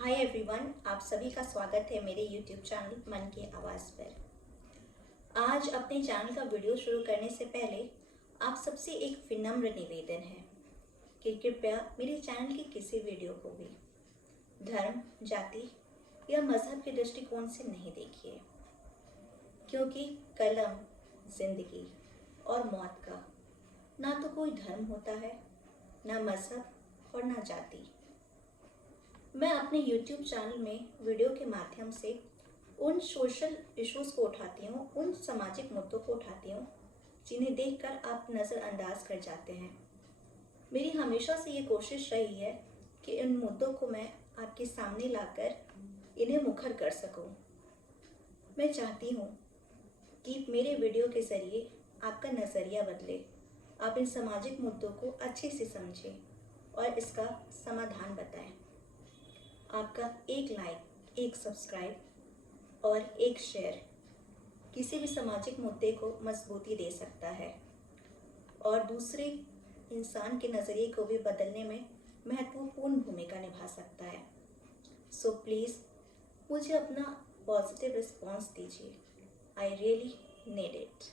Hi everyone, आप सभी का स्वागत है मेरे YouTube चैनल मन की आवाज़ पर। आज अपने चैनल का वीडियो शुरू करने से पहले आप सबसे एक विनम्र निवेदन है कि कृपया मेरे चैनल के किसी वीडियो को भी धर्म, जाति या मज़हब के दृष्टिकोण से नहीं देखिए, क्योंकि कलम, जिंदगी और मौत का ना तो कोई धर्म होता है, ना मज़हब और ना जाति। मैं अपने YouTube चैनल में वीडियो के माध्यम से उन सोशल इश्यूज़ को उठाती हूँ, उन सामाजिक मुद्दों को उठाती हूँ जिन्हें देखकर आप नज़रअंदाज कर जाते हैं। मेरी हमेशा से ये कोशिश रही है कि इन मुद्दों को मैं आपके सामने लाकर इन्हें मुखर कर सकूँ। मैं चाहती हूँ कि मेरे वीडियो के ज़रिए आपका नज़रिया बदले, आप इन सामाजिक मुद्दों को अच्छे से समझें और इसका समाधान बताएं। आपका एक लाइक, एक सब्सक्राइब और एक शेयर किसी भी सामाजिक मुद्दे को मजबूती दे सकता है और दूसरे इंसान के नज़रिए को भी बदलने में महत्वपूर्ण भूमिका निभा सकता है। सो प्लीज़ मुझे अपना पॉजिटिव रिस्पॉन्स दीजिए। I really need it.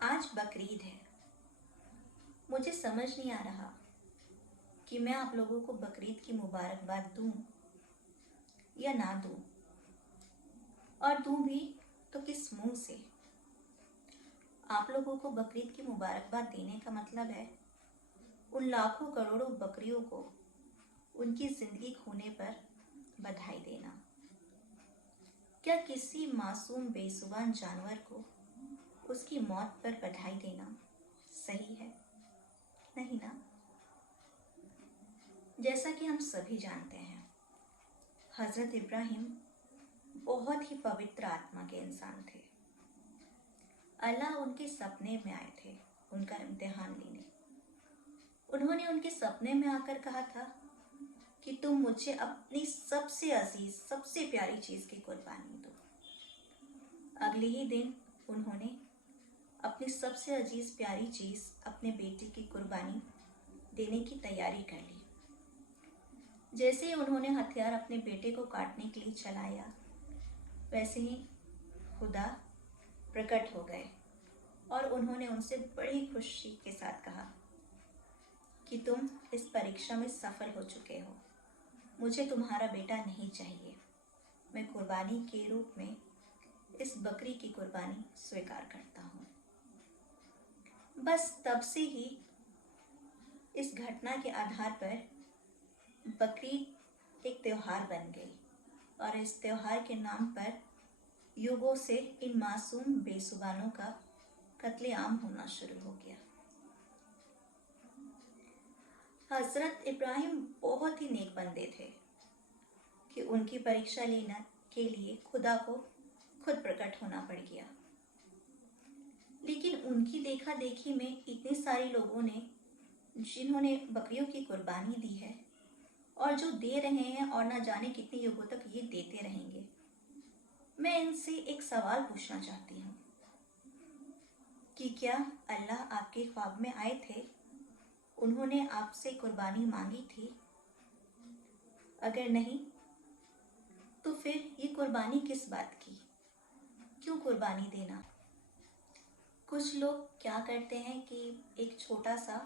आज बकरीद है। मुझे समझ नहीं आ रहा कि मैं आप लोगों को बकरीद की मुबारकबाद दूं या ना दूं, और दूं भी तो किस मुंह से। आप लोगों को बकरीद की मुबारकबाद देने का मतलब है उन लाखों करोड़ों बकरियों को उनकी जिंदगी खोने पर बधाई देना। क्या किसी मासूम बेजुबान जानवर को उसकी मौत पर बधाई देना सही है? नहीं ना। जैसा कि हम सभी जानते हैं, हजरत इब्राहिम बहुत ही पवित्र आत्मा के इंसान थे। अल्लाह उनके सपने में आए थे उनका इम्तिहान लेने। उन्होंने उनके सपने में आकर कहा था कि तुम मुझे अपनी सबसे अजीज, सबसे प्यारी चीज की कुर्बानी दो। अगले ही दिन उन्होंने अपनी सबसे अजीज प्यारी चीज, अपने बेटे की कुर्बानी देने की तैयारी कर ली। जैसे ही उन्होंने हथियार अपने बेटे को काटने के लिए चलाया, वैसे ही खुदा प्रकट हो गए और उन्होंने उनसे बड़ी खुशी के साथ कहा कि तुम इस परीक्षा में सफल हो चुके हो, मुझे तुम्हारा बेटा नहीं चाहिए, मैं कुर्बानी के रूप में इस बकरी की कुर्बानी स्वीकार करता हूँ। बस तब से ही इस घटना के आधार पर बकरीद एक त्योहार बन गई और इस त्योहार के नाम पर युगों से इन मासूम बेजुबानों का कत्लेआम होना शुरू हो गया। हजरत इब्राहिम बहुत ही नेक बंदे थे कि उनकी परीक्षा लेने के लिए खुदा को खुद प्रकट होना पड़ गया। लेकिन उनकी देखा देखी में इतने सारे लोगों ने, जिन्होंने बकरियों की कुर्बानी दी है और जो दे रहे हैं और ना जाने कितने युगों तक ये देते रहेंगे, मैं इनसे एक सवाल पूछना चाहती हूँ कि क्या अल्लाह आपके ख्वाब में आए थे? उन्होंने आपसे कुर्बानी मांगी थी? अगर नहीं तो फिर ये कुर्बानी किस बात की? क्यों कुर्बानी देना? कुछ लोग क्या करते हैं कि एक छोटा सा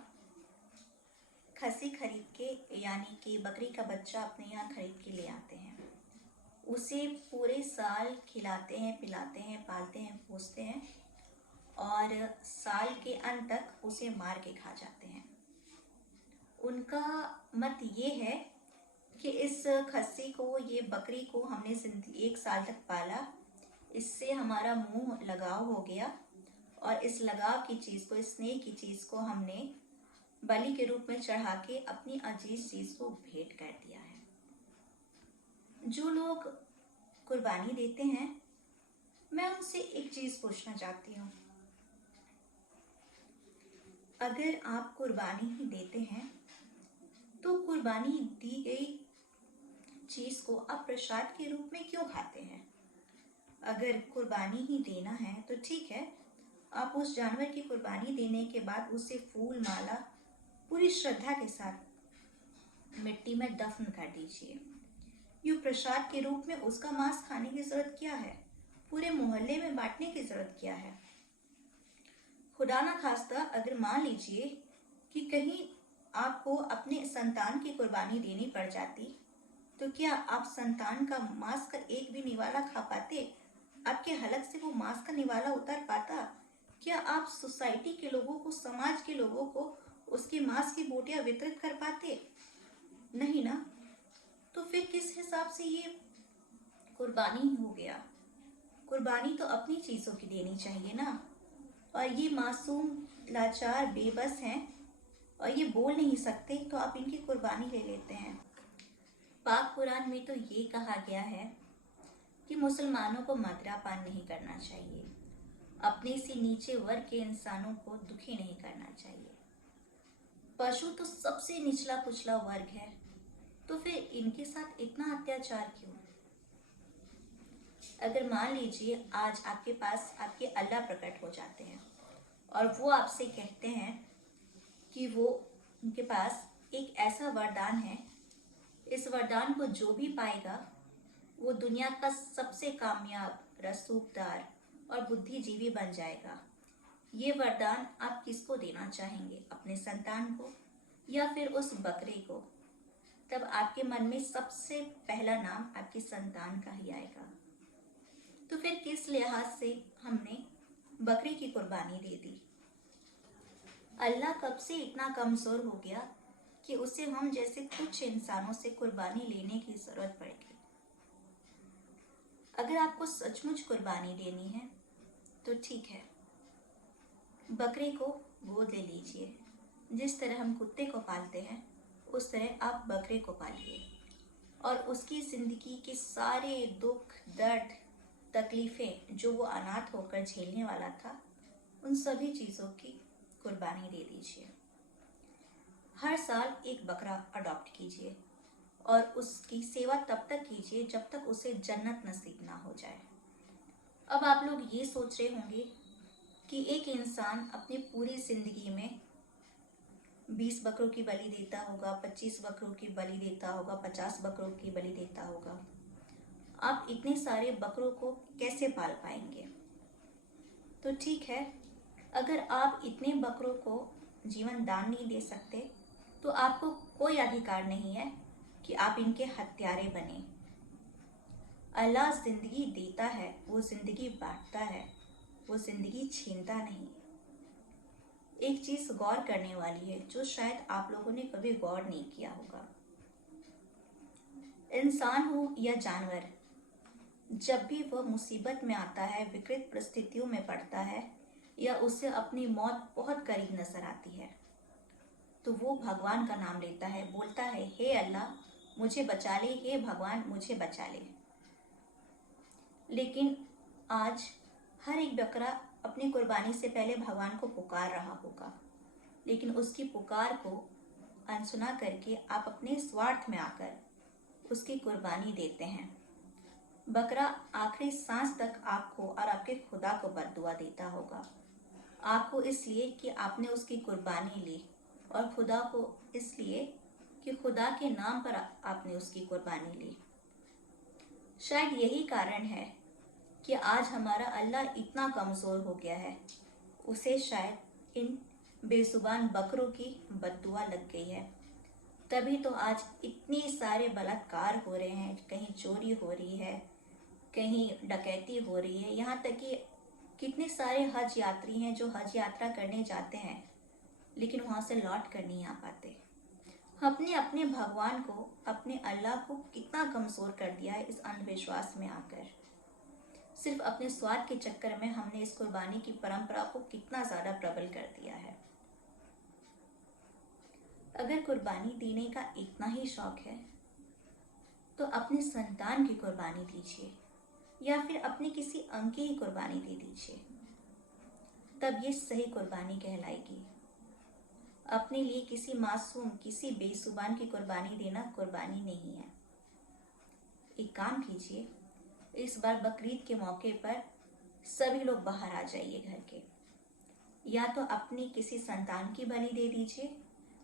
खस्सी खरीद के, यानी कि बकरी का बच्चा अपने यहाँ खरीद के ले आते हैं, उसे पूरे साल खिलाते हैं, पिलाते हैं, पालते हैं, पोसते हैं और साल के अंत तक उसे मार के खा जाते हैं। उनका मत ये है कि इस खस्सी को, ये बकरी को हमने एक साल तक पाला, इससे हमारा मुंह लगाव हो गया और इस लगाव की चीज़ को, इस स्नेह की चीज़ को हमने बलि के रूप में चढ़ा के अपनी अजीज चीज़ को भेंट कर दिया है। जो लोग कुर्बानी देते हैं, मैं उनसे एक चीज़ पूछना चाहती हूँ, अगर आप कुर्बानी ही देते हैं तो कुर्बानी दी गई चीज़ को आप प्रसाद के रूप में क्यों खाते हैं? अगर कुर्बानी ही देना है तो ठीक है, आप उस जानवर की कुर्बानी देने के बाद उसे फूल माला पूरी श्रद्धा के साथ मिट्टी में दफन कर दीजिए। यूं प्रसाद के रूप में उसका मांस खाने की जरूरत क्या है? पूरे मोहल्ले में बांटने की जरूरत क्या है? खुदा ना खास्ता अगर मान लीजिए कि कहीं आपको अपने संतान की कुर्बानी देनी पड़ जाती, तो क्या आप संतान का मांस का एक भी निवाला खा पाते? आपके हलक से वो मांस का निवाला उतर पाता? क्या आप सोसाइटी के लोगों को, समाज के लोगों को उसके मांस की बोटियां वितरित कर पाते? नहीं ना। तो फिर किस हिसाब से ये कुर्बानी हो गया? कुर्बानी तो अपनी चीजों की देनी चाहिए ना। और ये मासूम, लाचार, बेबस हैं और ये बोल नहीं सकते, तो आप इनकी कुर्बानी ले लेते हैं। पाक कुरान में तो ये कहा गया है कि मुसलमानों को मदिरापान नहीं करना चाहिए, अपने से नीचे वर्ग के इंसानों को दुखी नहीं करना चाहिए। पशु तो सबसे निचला कुचला वर्ग है, तो फिर इनके साथ इतना अत्याचार क्यों? अगर मान लीजिए आज आपके पास आपके अल्लाह प्रकट हो जाते हैं और वो आपसे कहते हैं कि वो उनके पास एक ऐसा वरदान है, इस वरदान को जो भी पाएगा वो दुनिया का सबसे कामयाब, रसूखदार और बुद्धिजीवी बन जाएगा। ये वरदान आप किसको देना चाहेंगे? अपने संतान को या फिर उस बकरे को? तब आपके मन में सबसे पहला नाम आपकी संतान का ही आएगा। तो फिर किस लिहाज से हमने बकरी की कुर्बानी दे दी? अल्लाह कब से इतना कमजोर हो गया कि उसे हम जैसे कुछ इंसानों से कुर्बानी लेने की जरूरत पड़ेगी? अगर आपको सचमुच कुर्बानी देनी है तो ठीक है, बकरे को गोद ले लीजिए। जिस तरह हम कुत्ते को पालते हैं उस तरह आप बकरे को पालिए और उसकी जिंदगी के सारे दुख, दर्द, तकलीफें जो वो अनाथ होकर झेलने वाला था, उन सभी चीज़ों की कुर्बानी दे दीजिए। हर साल एक बकरा अडॉप्ट कीजिए और उसकी सेवा तब तक कीजिए जब तक उसे जन्नत नसीब ना हो जाए। अब आप लोग ये सोच रहे होंगे कि एक इंसान अपनी पूरी जिंदगी में 20 बकरों की बलि देता होगा, 25 बकरों की बलि देता होगा, 50 बकरों की बलि देता होगा। आप इतने सारे बकरों को कैसे पाल पाएंगे? तो ठीक है, अगर आप इतने बकरों को जीवन दान नहीं दे सकते तो आपको कोई अधिकार नहीं है कि आप इनके हत्यारे बने। अल्लाह जिंदगी देता है, वो जिंदगी बांटता है, वो जिंदगी छीनता नहीं। एक चीज गौर करने वाली है जो शायद आप लोगों ने कभी गौर नहीं किया होगा। इंसान हो या जानवर, जब भी वह मुसीबत में आता है, विकृत परिस्थितियों में पड़ता है या उसे अपनी मौत बहुत करीब नजर आती है, तो वो भगवान का नाम लेता है, बोलता है, हे अल्लाह मुझे बचा ले, हे भगवान मुझे बचा ले। लेकिन आज हर एक बकरा अपनी कुर्बानी से पहले भगवान को पुकार रहा होगा, लेकिन उसकी पुकार को अनसुना करके आप अपने स्वार्थ में आकर उसकी कुर्बानी देते हैं। बकरा आखिरी सांस तक आपको और आपके खुदा को बद्दुआ देता होगा, आपको इसलिए कि आपने उसकी कुर्बानी ली और खुदा को इसलिए कि खुदा के नाम पर आपने उसकी कुर्बानी ली। शायद यही कारण है कि आज हमारा अल्लाह इतना कमज़ोर हो गया है, उसे शायद इन बेजुबान बकरों की बद्दुआ लग गई है। तभी तो आज इतने सारे बलात्कार हो रहे हैं, कहीं चोरी हो रही है, कहीं डकैती हो रही है। यहाँ तक कि कितने सारे हज यात्री हैं जो हज यात्रा करने जाते हैं लेकिन वहाँ से लौट कर नहीं आ पाते। हमने अपने भगवान को, अपने अल्लाह को कितना कमज़ोर कर दिया है इस अंधविश्वास में आकर। सिर्फ अपने स्वार्थ के चक्कर में हमने इस कुर्बानी की परंपरा को कितना ज़्यादा प्रबल कर दिया है। अगर कुर्बानी देने का इतना ही शौक है तो अपने संतान की कुर्बानी दीजिए या फिर अपने किसी अंग की ही कुर्बानी दे दीजिए, तब ये सही कुर्बानी कहलाएगी। अपने लिए किसी मासूम, किसी बेजुबान की कुर्बानी देना कुर्बानी नहीं है। एक काम कीजिए, इस बार बकरीद के मौके पर सभी लोग बाहर आ जाइए घर के या तो अपनी किसी संतान की बलि दे दीजिए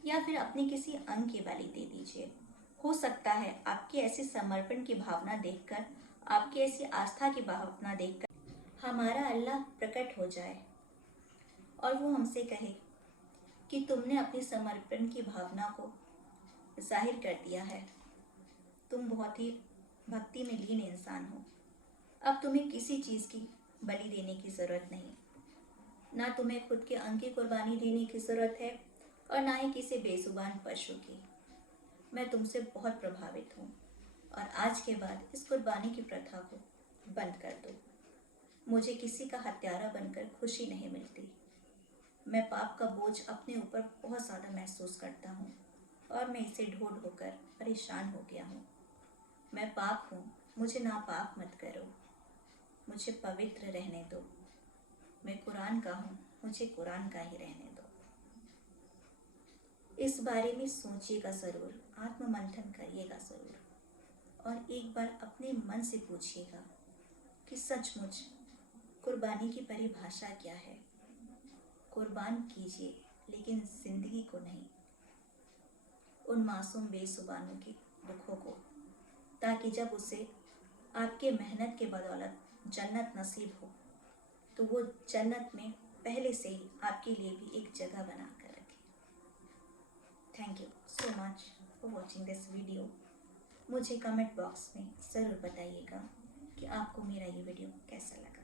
या फिर अपनी किसी अंग की बलि दे दीजिए। हो सकता है आपकी ऐसी समर्पण की भावना देखकर, आपकी ऐसी आस्था की भावना देखकर हमारा अल्लाह प्रकट हो जाए और वो हमसे कहे कि तुमने अपनी समर्पण की भावना को जाहिर कर दिया है, तुम बहुत ही भक्ति में लीन इंसान हो। अब तुम्हें किसी चीज़ की बलि देने की ज़रूरत नहीं, ना तुम्हें खुद के अंग की कुर्बानी देने की ज़रूरत है और ना ही किसी बेजुबान पशु की। मैं तुमसे बहुत प्रभावित हूँ और आज के बाद इस कुर्बानी की प्रथा को बंद कर दो। मुझे किसी का हत्यारा बनकर खुशी नहीं मिलती। मैं पाप का बोझ अपने ऊपर बहुत ज़्यादा महसूस करता हूँ और मैं इसे ढो ढो कर परेशान हो गया हूँ। मैं पाप हूँ, मुझे नापाक मत करो, मुझे पवित्र रहने दो। मैं कुरान का हूँ, मुझे कुरान का ही रहने दो। इस बारे में सोचिएगा ज़रूर, आत्ममंथन करिएगा ज़रूर और एक बार अपने मन से पूछिएगा कि सचमुच कुर्बानी की परिभाषा क्या है। कुर्बान कीजिए लेकिन ज़िंदगी को नहीं, उन मासूम बेजुबानों के दुखों को, ताकि जब उसे आपके मेहनत के बदौलत जन्नत नसीब हो तो वो जन्नत में पहले से ही आपके लिए भी एक जगह बना कर रखे। Thank you so much for watching this video. मुझे कमेंट बॉक्स में ज़रूर बताइएगा कि आपको मेरा ये वीडियो कैसा लगा।